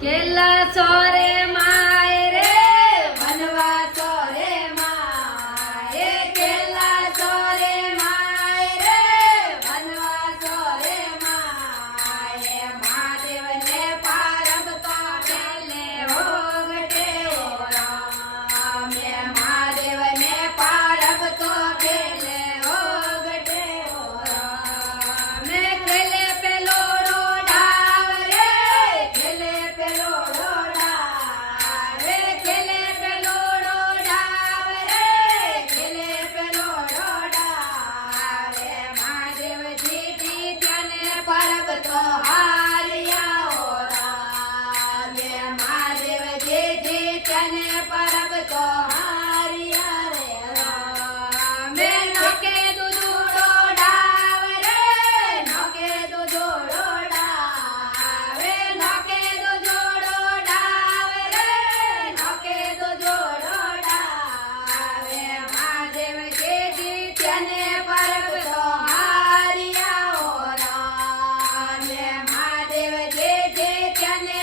કેલા સોરે માય રે વનવા સોરે માય કેલા સોરે માય રે વનવા સોરે માય મહાદેવને પારબ તો ખેલે હોગટે ઓરામ મહાદેવને પારબ તો ખેલે હોગટે ઓરામ ખેલે પેલો ડાવ રે ખેલે પેલો ડાવ રે ખેલે પેલો ડાવ રે ખેલે પેલો ડાવ રે મહાદેવજી દીધ્યાને પરબ તો હાર્યા ઓરામ મહાદેવજી દીધ્યાને પરબ તો હાર્યા રે રામ નકે દુધુડો ડાવ રે નકે દુધુડો ડાવ રે નકે દુધુડો ડાવ રે નકે દુધુડો ડાવ રે મહાદેવજી દીધ્યાને પરબ તો હાર્યા ઓરામ મહાદેવજી દીધ્યાને